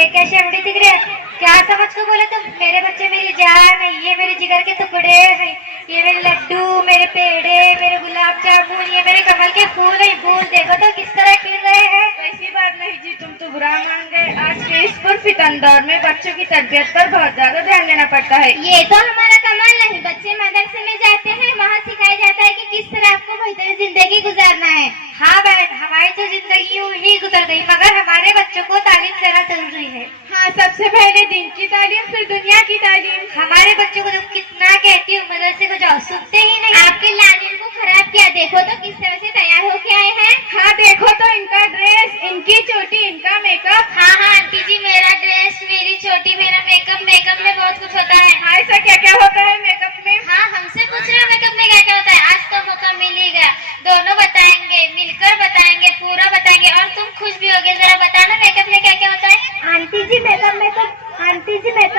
है? क्या शेवड़ी दिख रही है? क्या समझ को बोले तुम? मेरे बच्चे मेरी जान है, ये मेरे जिगर के टुकड़े हैं, ये मेरे लड्डू, मेरे पेड़े, मेरे गुलाब जामुन, ये मेरे कमल के फूल है। फूल देखो तो किस तरह खिल रहे हैं। ऐसी बात नहीं जी, तुम तो बुरा मान गए। आज के इस फितन दौर में बच्चों की तरबियत पर बहुत ज्यादा ध्यान देना पड़ता है। ये तो हमारा कमाल नहीं, बच्चे मदरसे में जाते हैं, वहाँ सिखाया जाता है कि किस तरह आपको बेहतर जिंदगी गुजारना है। हाँ बहन, हमारी तो जिंदगी यूं ही गुजर गई, मगर हमारे बच्चों को तालीम देना जरूरी है। हाँ, सबसे पहले दिन की तालीम, फिर दुनिया की तालीम। हमारे बच्चों को तो कितना कहती हूँ मदरसे को जाओ, सुनते ही नहीं। आपके लालिन को खराब किया, देखो तो किस तरह से तैयार होके आए हैं। हाँ, देखो तो इनका ड्रेस, इनकी चोटी, इनका मेकअप। हाँ हाँ आंटी जी, मेरा ड्रेस, मेरी चोटी, मेरा मेकअप। मेकअप में बहुत कुछ होता है। हाँ, ऐसा क्या क्या होता है मेकअप में? हाँ, हमसे पूछ रहे हो मेकअप में क्या क्या होता है? आज तो मौका मिल ही गया, दोनों बताएंगे, मिलकर बताएंगे, पूरा बताएंगे। और तुम खुश भी होगे, जरा बताना मेकअप में क्या क्या होता है। आंटी जी मेकअप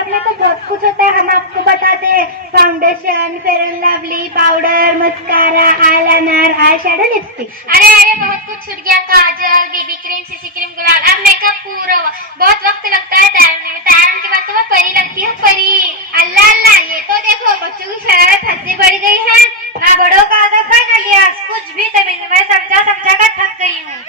में तो बहुत कुछ होता है, हम आपको बताते हैं। Foundation, fair and lovely, powder, mascara, eyeliner, eye shadow, lipstick. अरे अरे, बहुत कुछ छूट गया। काजल, बेबी क्रीम, सीसी क्रीम, गुलाल। अब मेकअप पूरा हुआ। बहुत वक्त लगता है तैयारने में, तैयारने के बाद तो मैं परी लगती हूँ, परी। अल्लाह अल्लाह, ये तो देखो बच्चों की शरारत हद से बढ़ गई है। ना बड़ों का आधा खाना लिया, कुछ भी तमीज। मैं समझा कर थक गई हूँ।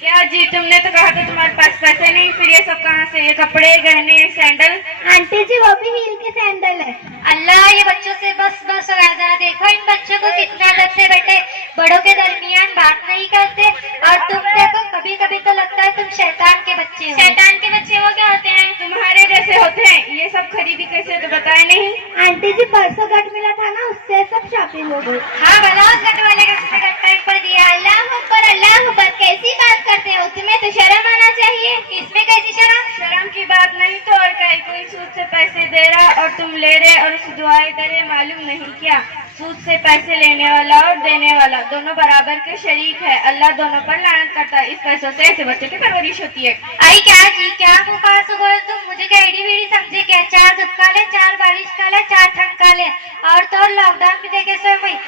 क्या जी, तुमने तो कहा था तुम्हारे पास पैसे नहीं, फिर ये सब कहाँ से? ये कपड़े, गहने, सैंडल। आंटी जी वो भी हील के सैंडल है। अल्लाह, ये बच्चों से बस बस हो गया। देखो इन बच्चों को कितना आदत से बैठे, बड़ों के दरमियान बात नहीं करते। और तुम देखो, कभी कभी तो लगता है तुम शैतान के बच्चे हो। शैतान के बच्चे वो क्या होते हैं? तुम्हारे जैसे होते हैं। ये सब खरीदी कैसे, तो बताए नहीं। आंटी जी परसों गट मिला था ना, उससे सब शॉपिंग हो गई। हाँ भला, गट वाले का गट टाइम पर दिया। अल्लाह अकबर, अल्लाह अकबर, कैसी बात करते हो? तुम्हें तो शर्म आना चाहिए। इसमें कैसी शर्म? शर्म की बात नहीं तो और क्या? कोई सूद से पैसे दे रहा और तुम ले रहे, और उसे दुआएं दे रहे। मालूम नहीं क्या? सूद से पैसे लेने वाला और देने वाला दोनों बराबर के शरीक है। अल्लाह दोनों पर लानत करता है। इस पैसों से ऐसे बच्चों की परवरिश होती है। आई क्या जी, क्या मुखा सुबह तुम मुझे क्या एडी वेडी समझे क्या? 4 धूप का ले, 4 बारिश का ले, 4 ठंड का ले, और तो लॉकडाउन भी देखे सो मई।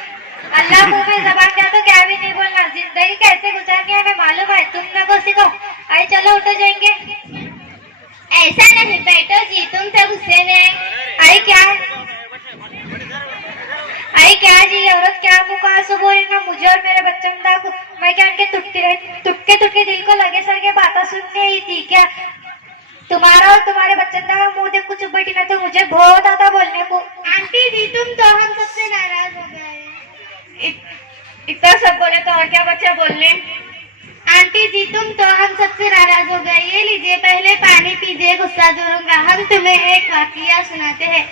अल्लाह मुंह में जबान दिया तो क्या भी नहीं बोलना। जिंदगी कैसे गुजारनी है हमें मालूम है, तुम ना को सिखाओ। आई चलो उठो जाएंगे। ऐसा नहीं, बैठो जी, तुम सब गुस्से में है। आई क्या जी, औरत क्या मुखा सुबह ना मुझे और मेरे बच्चों को। मैं क्या उनके तुटके दिल को लगे सर के बातें सुनने ही थी क्या? तुम्हारा और तुम्हारे बच्चन का मुंह देख कुछ बैठी ना, तो मुझे बहुत आता बोलने को। आंटी जी, तुम तो हम सबसे नाराज हो गए। इतना सब बोले तो और क्या बच्चा बोलने। आंटी जी, तुम तो हम सबसे नाराज हो गए। ये लीजिए, पहले पानी पीजिए, गुस्सा जोरूंगा। हम तुम्हें एक वाकया सुनाते हैं,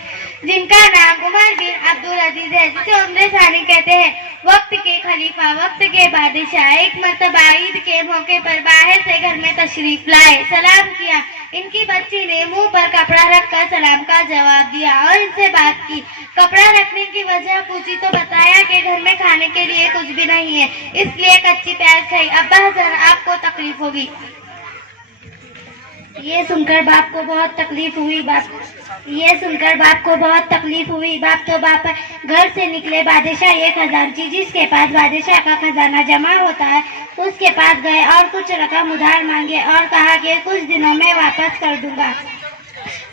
जिनका नाम उमर बिन अब्दुल अजीज है, जिसे उम्र सानी कहते हैं। वक्त के खलीफा, वक्त के बादशाह एक मर्तबा ईद के मौके पर बाहर से घर में तशरीफ लाए। सलाम किया। इनकी बच्ची ने मुंह पर कपड़ा रखकर सलाम का जवाब दिया और इनसे बात की। कपड़ा रखने की वजह पूछी तो बताया कि घर में खाने के लिए कुछ भी नहीं है, इसलिए कच्ची प्याज खाई। अब्बा हसन, आपको तकलीफ होगी। ये सुनकर बाप को बहुत तकलीफ हुई। बाप तो बाप घर से निकले। बादशाह ये खजांची, जिसके पास बादशाह का खजाना जमा होता है, उसके पास गए और कुछ रकम उधार मांगे और कहा कि कुछ दिनों में वापस कर दूंगा।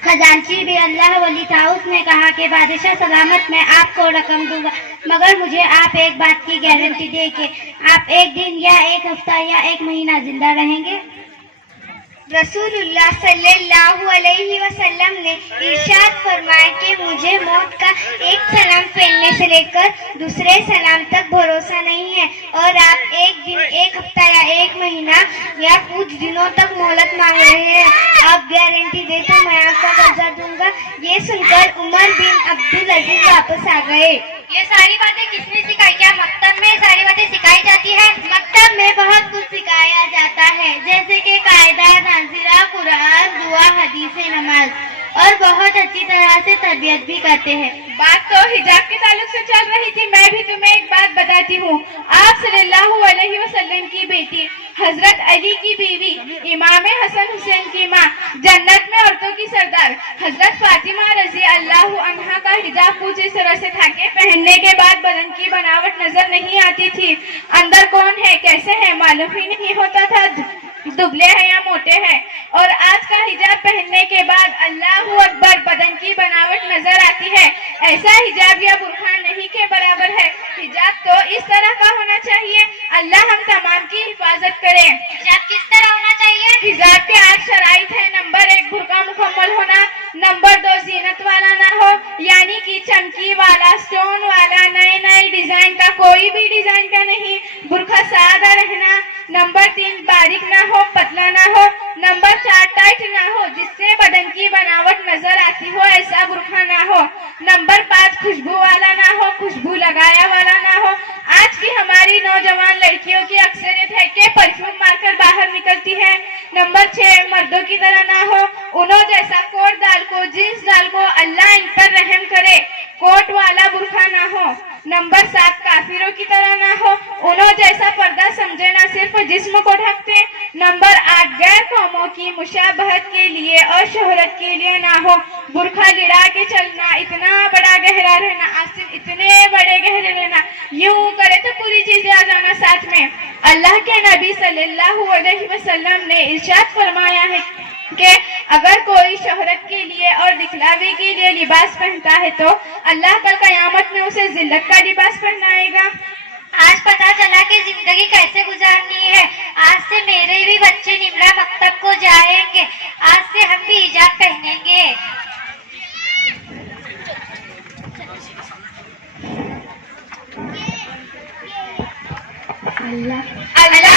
खजांची भी अल्लाह वली था। उसने कहा कि बादशाह सलामत, मैं आपको रकम दूंगा, मगर मुझे आप एक बात की गारंटी दे कि आप एक दिन या एक हफ्ता या एक महीना जिंदा रहेंगे। रसूलुल्लाह सल्लल्लाहु अलैहि वसल्लम ने इरशाद फरमाया कि मुझे मौत का एक सलाम फैलने से लेकर दूसरे सलाम तक भरोसा नहीं है, और आप एक दिन, एक हफ्ता या एक महीना या कुछ दिनों तक मोहलत मांग रहे हैं। आप गारंटी दे तो मैं आपका कर्जा दूंगा। ये सुनकर उमर बिन अब्दुल अजीज वापस आ गए। ये सारी बातें किसने सिखाई? क्या मकतब में सारी बातें सिखाई जाती है? मकतब में बहुत कुछ सिखाया जाता है, जैसे कि कायदा, नाजिरा, कुरान, दुआ, हदीस, नमाज, और बहुत अच्छी तरह से तरबियत भी करते हैं। बात तो हिजाब के ताल्लुक से चल रही थी। मैं भी तुम्हें एक बात बताती हूँ। आप सल्लल्लाहु अलैहि वसल्लम की बेटी, हजरत अली की बीवी, इमाम हसन हुसैन की माँ, जन्नत में औरतों की सरदार हजरत फातिमा रजी अल्लाह अन्हा का हिजाब कुछ इस तरह से था कि पहनने के बाद बदन की बनावट नजर नहीं आती थी। अंदर कौन है, कैसे है, मालूम ही नहीं होता था। दुबले हैं या मोटे हैं। और आज का हिजाब पहनने के बाद अल्लाहू अकबर बदन की बनावट नजर आती है। ऐसा हिजाब या बुर्का नहीं के बराबर है। हिजाब तो इस तरह का होना चाहिए। अल्लाह हम तमाम की हिफाजत करे। हिजाब किस तरह होना चाहिए? हिजाब के 8 शराइत है। नंबर 1 बुर्का मुकम्मल होना। नंबर 2 जीनत वाला ना हो, यानी कि चमकी वाला, स्टोन वाला, नए नए डिजाइन का, कोई भी डिजाइन का नहीं। बुर्का सादा रहना। नंबर 3 बारीक ना हो, पतला ना हो। नंबर 4 टाइट ना हो, जिससे बदन की बनावट नजर आती हो, ऐसा बुर्का ना हो। नंबर 5 खुशबू वाला ना हो, खुशबू लगाया वाला ना हो। आज की हमारी नौजवान लड़कियों की अक्सरियत है कि परफ्यूम मारकर बाहर निकलती है। नंबर 6 मर्दों की तरह ना हो, उन्हों जैसा कोट डाल को, जींस डाल को, अल्लाह इन पर रहम करे, कोट वाला बुर्का ना हो। नंबर 7 काफिरों की तरह ना हो, उन्हों जैसा पर्दा समझे ना सिर्फ जिस्म को ढकते। नंबर 8 गैर कौमों की मुशाबहत के लिए और शोहरत के लिए ना हो, बुर्का लिड़ा के चलना, इतना बड़ा गहरा रहना, आस्तीन इतने बड़े गहरे रहना, यूं करे तो पूरी चीजें आ जाना साथ में। अल्लाह के नबी सल्लल्लाहु अलैहि वसल्लम ने इरशाद फरमाया है कि अगर कोई शोहरत के लिए और दिखलावे के लिए लिबास पहनता है तो अल्लाह कल कयामत में उसे जिल्लत का लिबास पहनाएगा। आज पता चला कि जिंदगी कैसे गुजारनी है। आज से मेरे भी बच्चे निमरा मकतब को जाएंगे। आज से हम भी हिजाब पहनेंगे। अल्लाह अल्लाह